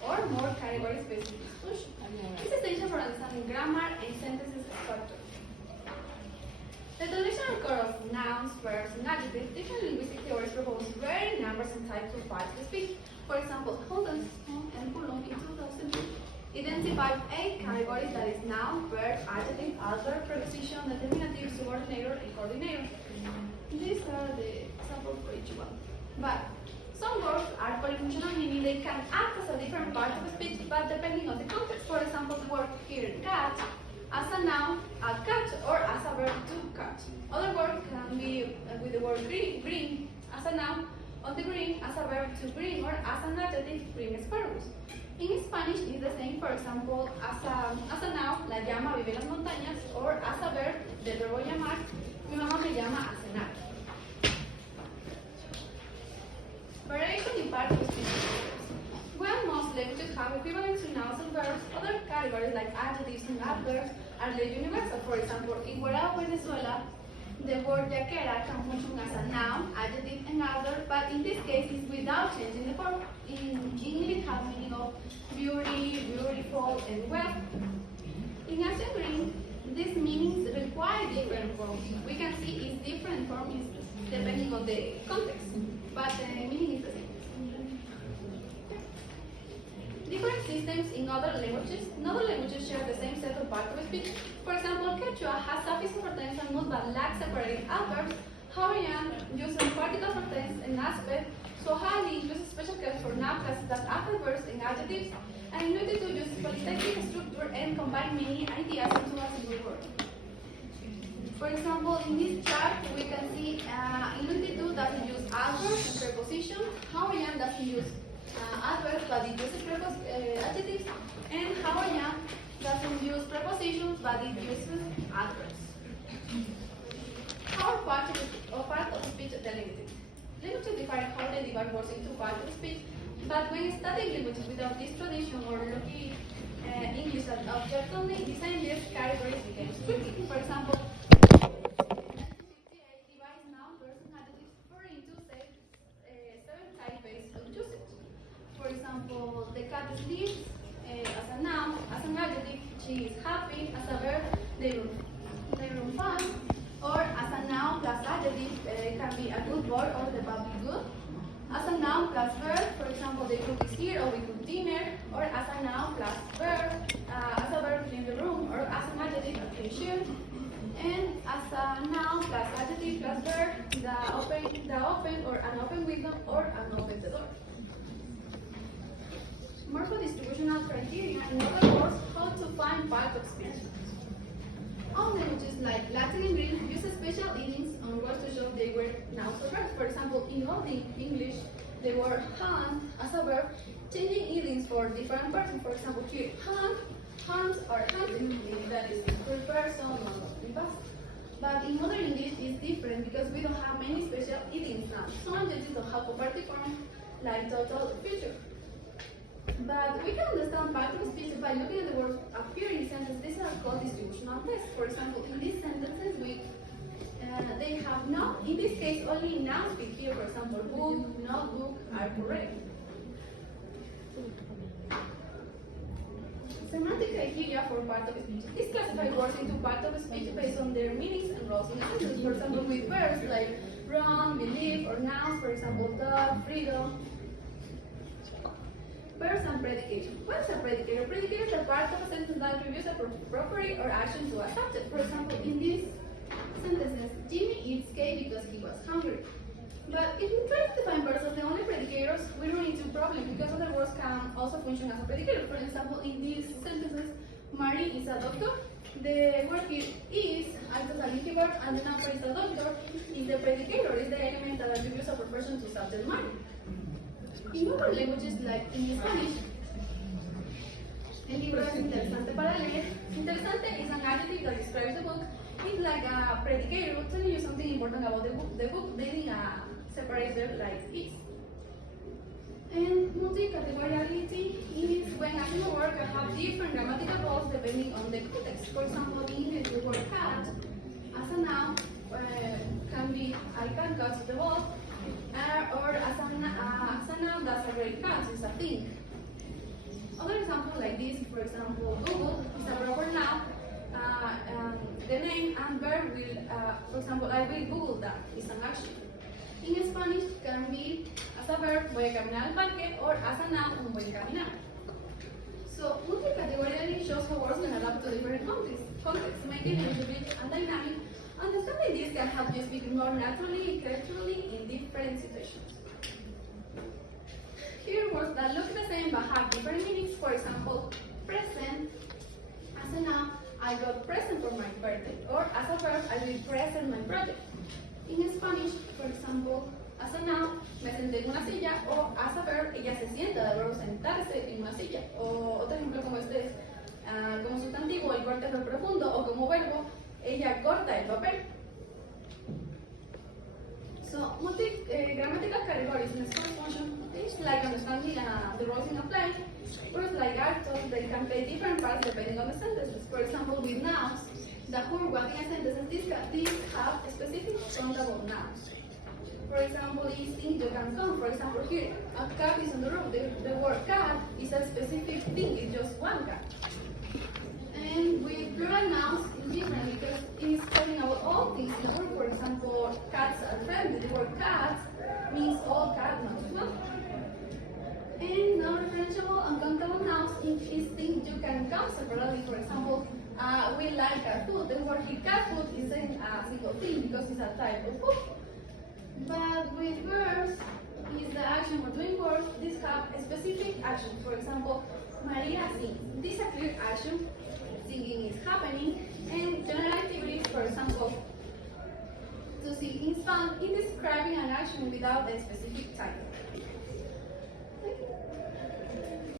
one or more category-specific exclusion. It's essential for understanding grammar and sentences structure. The traditional core of nouns, verbs, and adjectives, different linguistic theories propose varying numbers and types of parts of speech. For example, Holden and Coulomb in 2002 identified 8 categories, that is noun, verb, adjective, adverb, preposition, determinative, subordinator, and coordinator. These are the examples for each one. But some words are polyfunctional, meaning they can act as a different part of speech, but depending on the context. For example, the word here, catch, as a noun, a catch, or as a verb, to catch. Other words can be with the word green, as a noun, on the green, as a verb, to green, or as an adjective, green asparagus. In Spanish, it's the same. For example, as a noun, la llama vive en las montañas, or as a verb, del verbo llamar, mi mamá me llama a cenar. Variation in part of speech. While most languages have equivalents to nouns and verbs, other categories like adjectives and adverbs are less universal. For example, in Guarao, Venezuela, the word yaquera can function as a noun, adjective, and adverb, but in this case it's without changing the form. In English, it has meaning of beauty, beautiful, and wealth. In Asian Green, these meanings require different forms. We can see it's different forms depending on the context, but the meaning is the same. Different systems in other languages. Other languages share the same set of parts of speech. For example, Quechua has suffix for tense and mood but lacks separating adverbs. Hawaiian uses particle for tense and aspect. Swahili uses special cases for noun classes that after verbs and adjectives. And Inuit uses qualitative structure and combine many ideas into a single word. For example, in this chart, we can see Inuit doesn't use adverbs and prepositions. Hawaiian doesn't use adverbs, but it uses adjectives, and Hawaiian doesn't use prepositions, but it uses adverbs. How are part of speech delineated? Languages define how they divide words into parts of speech, but when studying languages without this tradition or looking English as object only, design these categories becomes tricky. For example, 1958 divides noun, verbs, and adjectives into 7 type-based usage. For example, the cat sleeps as a noun, as an adjective, she is happy, as a verb, they room fun, or as a noun plus adjective, it can be a good boy or the puppy good. As a noun plus verb, for example, the cook is here or we cook dinner, or as a noun plus verb, as a verb, clean the room, or as an adjective, a clean shoe. And as a noun plus adjective plus verb, the open or an open window or an open the door. Morpho-distributional criteria, in other words, how to find part of speech. All languages like Latin and Greek use special endings on words to show they were nouns or verbs. For example, in Old English, the word hunt as a verb, changing endings for different persons. For example, here, hunt, hunts, or hunting, meaning that is third person or in past. But in modern English, it's different because we don't have many special endings now. Some adjectives don't have comparative form, like total, future. But we can understand part of speech by looking at the words appearing in sentences. These are called distributional tests. For example, in these sentences, they have no, in this case, only nouns fit here. For example, book, notebook are correct. Semantic criteria for part of speech. These classify words into part of speech based on their meanings and roles in sentences. For example, with verbs like run, believe, or nouns, for example, dog, freedom. Verbs and predication. What is a predicator? Predicator is a part of a sentence that attributes a property or action to a subject. For example, in these sentences, Jimmy eats cake because he was hungry. But if we try to define verbs as the only predicators, we run into a problem because other words can also function as a predicator. For example, in these sentences, Mary is a doctor. The word here is acts as a linking verb, and the number is a doctor. Is the predicator, is the element that attributes a profession to subject Mary. In other languages like in Spanish, el libro es interesante para leer. Interesante is an adjective that describes the book. It's like a predicator telling you something important about the book, meaning a separator like is. And multi-categoriality is when a single word can have different grammatical roles depending on the context. For example, in English, the word cat as a noun can be I can catch the ball. Or as a noun, that's a great catch, it's a thing. Other example like this, for example, Google is a proper noun. The name and verb will, for example, I will Google that is an action. In Spanish, can be as a verb, voy a caminar al parque, or as a noun, un buen caminar. So, multi-categorially shows how words can adapt to different contexts, making it individual and dynamic. Understanding this can help you speak more naturally and characterally in different situations. Here words that look the same but have different meanings. For example, present. As a noun, I got present for my birthday. Or as a verb, I will present my project. In Spanish, for example, as a noun, me senté en una silla. O as a verb, ella se sienta, el verbo sentarse en una silla. O otro ejemplo como este es, como sustantivo, el corte fue profundo. O como verbo, ella corta el papel. So, grammatical categories in sports function is like understanding the roles in a play. Words like actors, they can play different parts depending on the sentences. For example, with nouns, the whole word in a sentence, these have specific countable nouns. For example, these things you can count. For example, here, a cat is on the room. The word cat is a specific thing, it's just one cat. And with plural nouns, it's different because it's talking about all things in the world. For example, cats are friendly. The word cats means all cats, not just one. And non-referential and countable nouns is things you can count separately. For example, we like our food. The word here, cat food, isn't a single thing because it's a type of food. But with verbs, is the action for doing words. These have a specific action. For example, Maria sings. This is a clear action. Singing is happening. And general activities, for example, to sing is found in describing an action without a specific title.